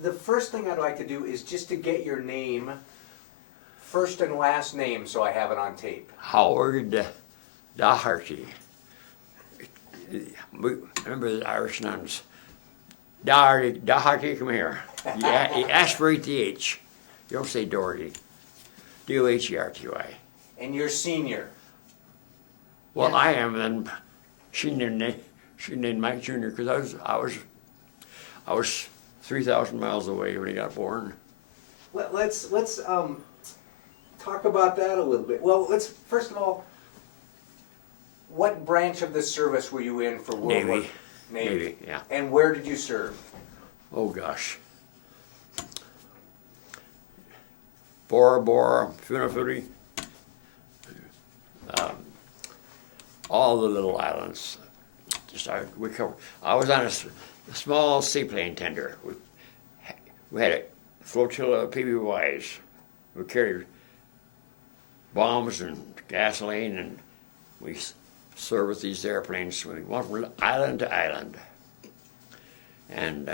the first thing I'd like to do is just to get your name, first and last name, so I have it on tape. Howard Doherty. Remember the Irish nuns? Doherty, come here. You aspirate the H. You don't say Doherty. D-O-H-E-R-T-Y. And you're senior. Well, Yeah. I am, and she named Mike Jr. because I was 3,000 miles away when he got born. Let's talk about that a little bit. Well, let's first of all, what branch of the service were you in for World War? Navy. Navy, yeah. And where did you serve? Oh gosh. Bora Bora, Funafuti, all the little islands. We covered. I was on a small seaplane tender. We had a flotilla of PBYs. We carried bombs and gasoline, and we serviced these airplanes. We went from island to island, and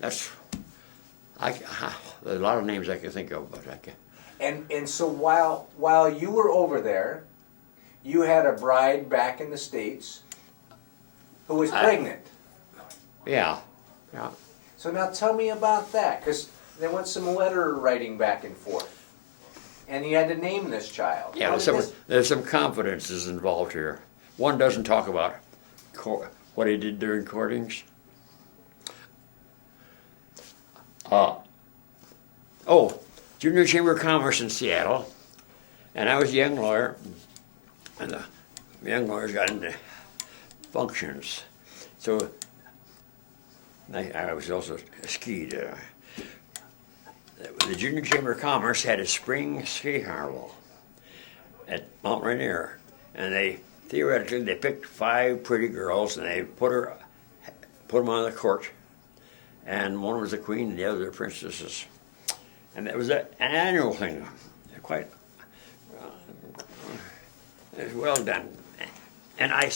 there's a lot of names I can think of, but I can't. And so while you were over there, you had a bride back in the States who was pregnant. Yeah. So now tell me about that, because there was some letter writing back and forth. And you had to name this child. Yeah, there's some confidences involved here. One doesn't talk about what he did during courtings. Junior Chamber of Commerce in Seattle, and I was a young lawyer, and the young lawyers got into functions. So I was also skied. The Junior Chamber of Commerce had a spring ski carnival at Mount Rainier, and they picked 5 pretty girls, and they put them on the court, and one was a queen, and the other princesses, and it was an annual thing, quite it was well done, and I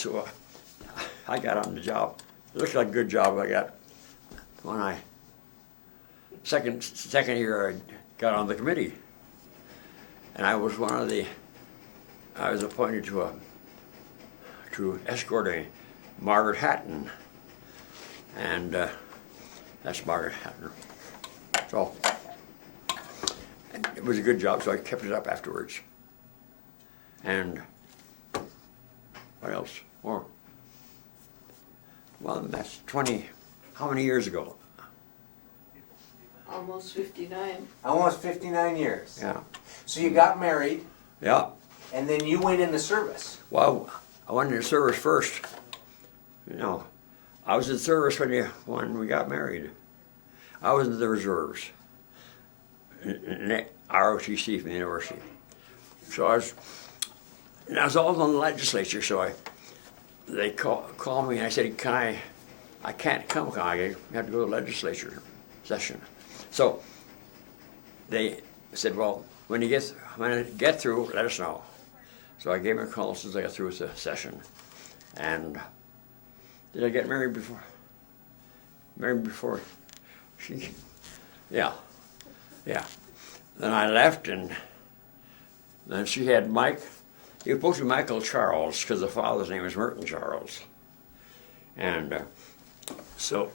got on the job. It looked like a good job I got when I. Second year I got on the committee, and I was I was appointed to escort a Margaret Hatton, and that's Margaret Hatton. So it was a good job, so I kept it up afterwards. And what else? More. Well, that's how many years ago? Almost 59. Almost 59 years. Yeah. So you got married. Yeah. And then you went in the service. Well, I went in the service first. I was in service when we got married. I was in the reserves, in ROTC from the university. So I was all in the legislature. So they called me and I said, I can't come. I have to go to the legislature session. So they said, well, when I get through, let us know. So I gave him a call since I got through with the session. And did I get married before? Married before she? Yeah. Then I left, and then she had Mike. He was supposed to be Michael Charles because the father's name is Merton Charles. And so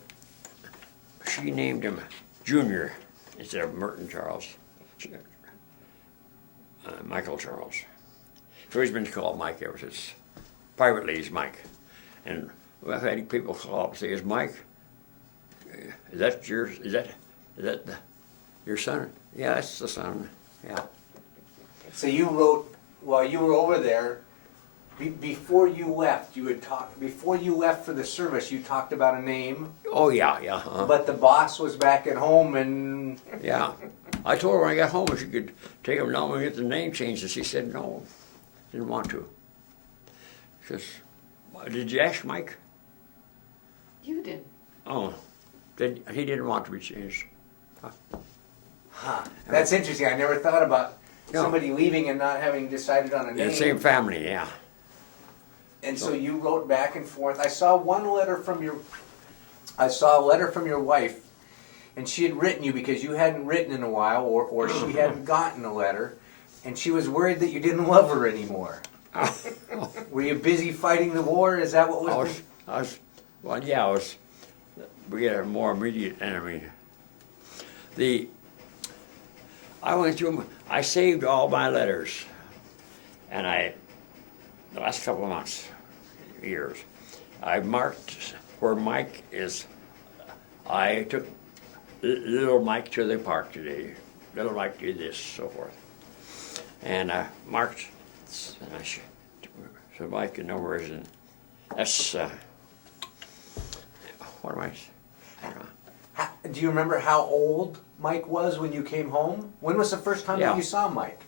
she named him Junior instead of Merton Charles, Michael Charles. So he's been called Mike ever since. Privately, he's Mike. And I've had people call up and say, "Is Mike? Is that your son?" Yeah, that's the son. Yeah. So you wrote while you were over there. Before you left, before you left for the service, you talked about a name. Oh, yeah. But the boss was back at home and... Yeah. I told her when I got home if she could take him down and get the name changed, and she said no, didn't want to. She says, did you ask Mike? You did. Oh, he didn't want to be changed. Huh. That's interesting. I never thought about somebody leaving and not having decided on a name. Yeah, same family, yeah. And so you wrote back and forth. I saw one letter from I saw a letter from your wife, and she had written you because you hadn't written in a while, or she hadn't gotten a letter, and she was worried that you didn't love her anymore. Were you busy fighting the war? Is that what was? We had a more immediate enemy. I saved all my letters, and the last couple of months, years, I marked where Mike is. I took little Mike to the park today. Little Mike did this, so forth. And I marked, and so Mike can know where it is. And that's, what am I don't know. Do you remember how old Mike was when you came home? When was the first time that Yeah. you saw Mike?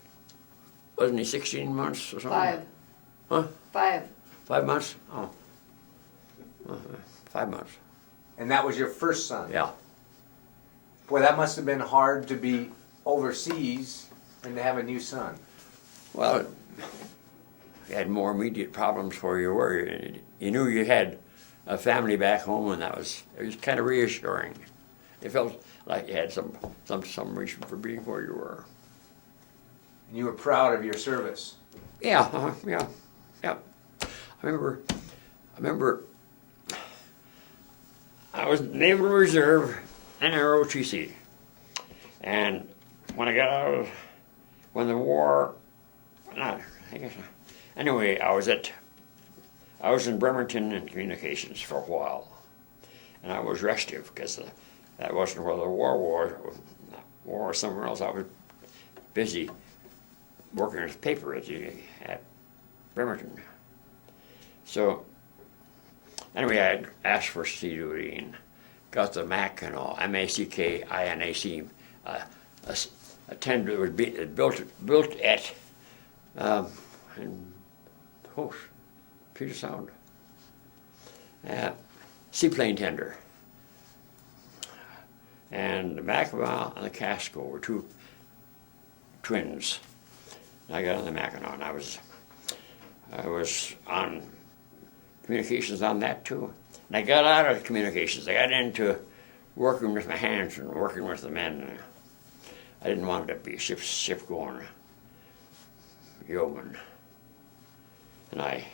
Wasn't he 16 months or something? 5. Huh? 5. 5 months? Oh. 5 months. And that was your first son? Yeah. Boy, that must have been hard to be overseas and to have a new son. Well, you had more immediate problems where you were. You knew you had a family back home, and it was kind of reassuring. It felt like you had some reason for being where you were. And you were proud of your service. Yeah, yeah. I remember I was Naval Reserve and ROTC. And when I got out when the war, anyway, I was in Bremerton in communications for a while. And I was restive because that wasn't where the war was somewhere else. I was busy working with paper at Bremerton. So, anyway, I asked for sea duty and got the MAC and all, MACKINAC, a tender that was built at Puget Sound. Seaplane tender. And the Mackinac and the Casco were two twins. I got on the Mackinac, and I was on communications on that too. And I got out of communications. I got into working with my hands and working with the men. I didn't want to be a ship going yeoman. And I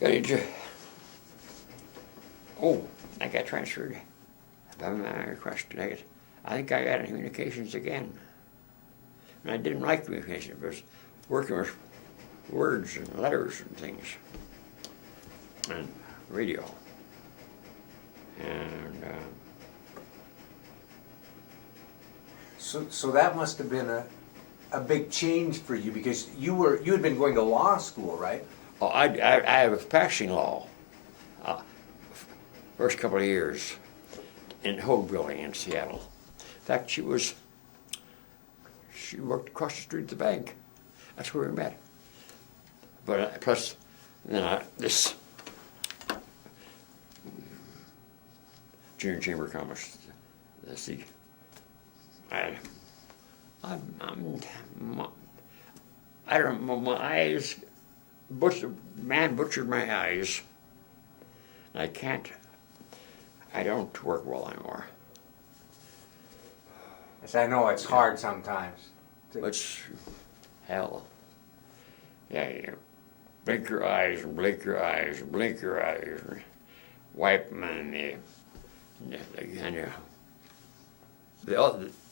got into, I got transferred by my request. I think I got in communications again. And I didn't like communications. It was working with words and letters and things. And radio. And So that must have been a big change for you because you had been going to law school, right? I was practicing law first couple of years in the Hogue Building in Seattle. In fact, she worked across the street at the bank. That's where we met. But plus, then this junior chamber of commerce. I don't know, my eyes, man butchered my eyes. I don't work well anymore. Yes, I know it's hard sometimes. It's hell. Yeah, you blink your eyes and blink your eyes and blink your eyes and wipe them and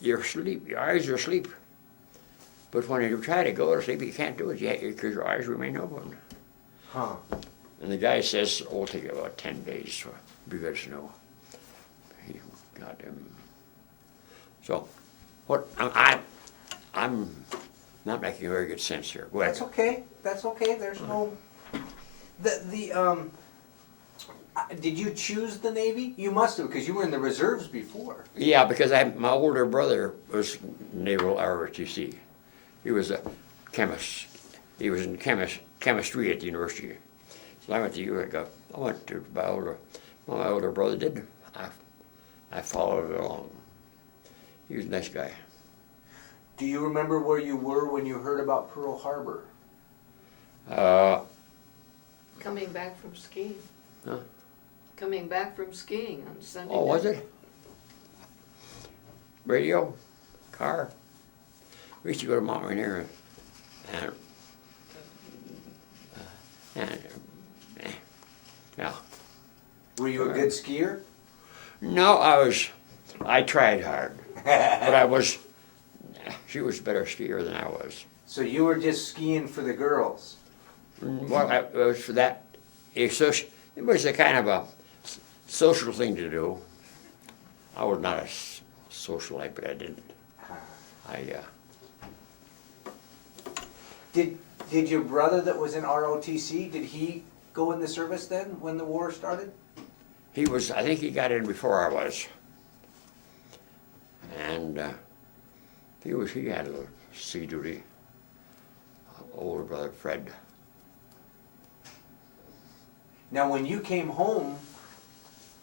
you're asleep, your eyes are asleep. But when you try to go to sleep, you can't do it yet because your eyes remain open. Huh. And the guy says, it'll take about 10 days for be good to know. Goddamn. So, I'm not making very good sense here. Go ahead. That's okay. That's okay. There's no. Did you choose the Navy? You must have, because you were in the reserves before. Yeah, because my older brother was Naval ROTC. He was a chemist. He was in chemistry at the university. So I went to UAC. I went to my older brother did. I followed along. He was a nice guy. Do you remember where you were when you heard about Pearl Harbor? Coming back from skiing. Huh? Coming back from skiing on Sunday. Oh, was night. it? Radio? Car? We used to go to Mount Rainier and yeah. Were you a good skier? No, I tried hard, but she was a better skier than I was. So you were just skiing for the girls? Well, it was for that, it was a kind of a social thing to do. I was not a socialite, but I didn't. Did your brother that was in ROTC, did he go in the service then when the war started? I think he got in before I was. And he had a sea duty. Older brother, Fred. Now when you came home,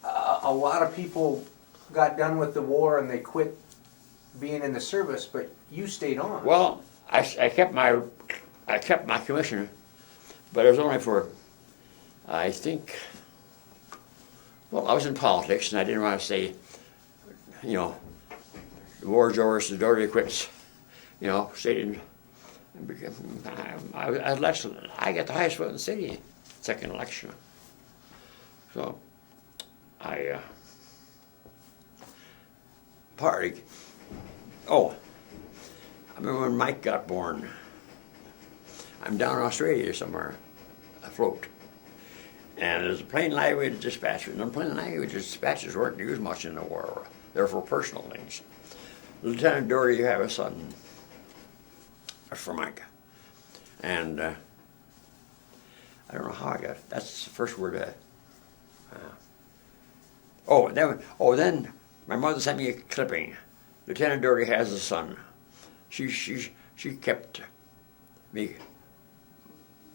a lot of people got done with the war and they quit being in the service, but you stayed on. Well, I kept my commission, but it was only for, I think, well, I was in politics and I didn't want to say, the war's over, so Doherty quits, stayed in. I got the highest vote in the city, second election. So, I remember when Mike got born. I'm down in Australia somewhere, afloat. And there's a plain language dispatcher, and the plain language dispatchers weren't used much in the war. They're for personal things. Lieutenant Doherty, you have a son. That's for Mike. And I don't know how I got it. That's the first word. Then my mother sent me a clipping. Lieutenant Doherty has a son. She kept me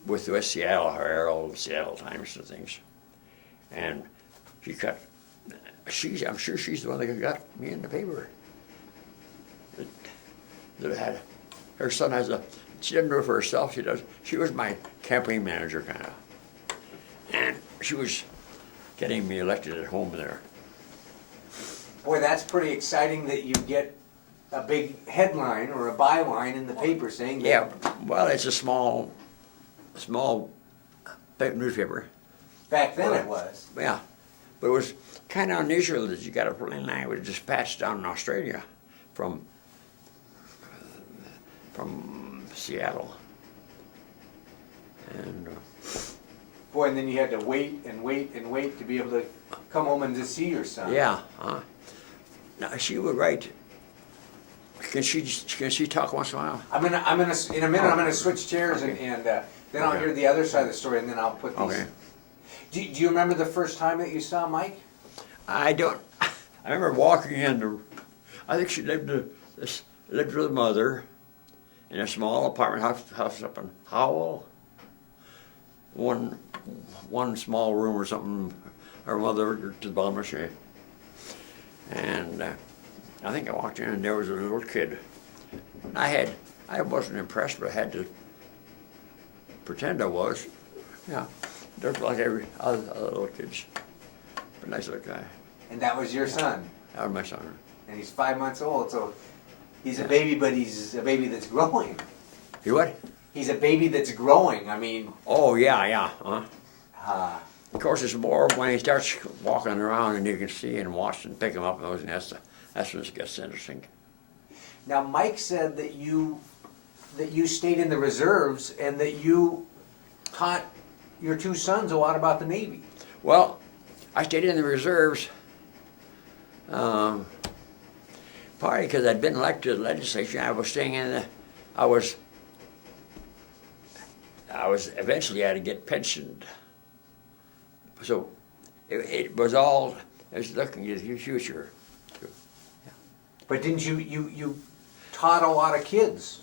with the West Seattle Herald, Seattle Times and things. And I'm sure she's the one that got me in the paper. Her son she doesn't do it for herself, she was my campaign manager kind of. And she was getting me elected at home there. Boy, that's pretty exciting that you get a big headline or a byline in the paper saying that. Yeah, well, it's a small newspaper. Back then it was. Yeah, but it was kind of unusual that you got a plain language dispatch down in Australia from Seattle. And Boy, and then you had to wait and wait and wait to be able to come home and to see your son. yeah, now she would write. Can she talk once in a while? In a minute I'm gonna switch chairs and then I'll hear the other side of the story and then I'll put these. Okay. Do you remember the first time that you saw Mike? I don't. I remember walking in. I think she lived with her mother in a small apartment house up in Howell. One small room or something. Her mother to the bottom of she. And I think I walked in and there was a little kid. I wasn't impressed, but I had to pretend I was. Yeah, just like every other little kids. But nice little guy. And that was your son? That was my son. And he's 5 months old, so he's a baby, but he's a baby that's growing. You what? He's a baby that's growing, I mean. Oh, yeah. Of course, it's more when he starts walking around and you can see and watch and pick him up and those, and that's when it gets interesting. Now, Mike said that you stayed in the reserves and that you taught your two sons a lot about the Navy. Well, I stayed in the reserves partly because I'd been elected to the legislature. I was staying I was eventually I had to get pensioned. So it was looking at the future. Yeah. But didn't you taught a lot of kids?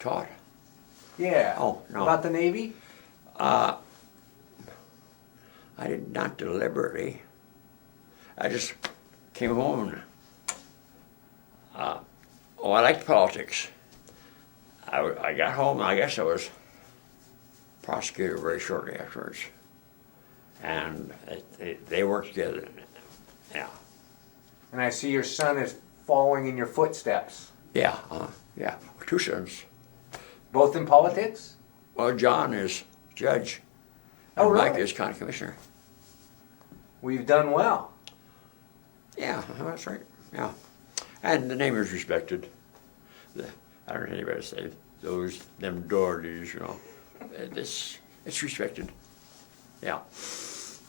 Taught? Yeah. Oh, no. About the Navy? I did not deliberately. I just came home and, I liked politics. I got home and I guess I was prosecutor very shortly afterwards. And they worked together. Yeah. And I see your son is following in your footsteps. Yeah, yeah. Two sons. Both in politics? Well, John is judge. Oh, and Mike really? is county commissioner. We've done well. Yeah, that's right. Yeah. And the name is respected. I don't know anybody say them Dohertys, you know. It's respected. Yeah.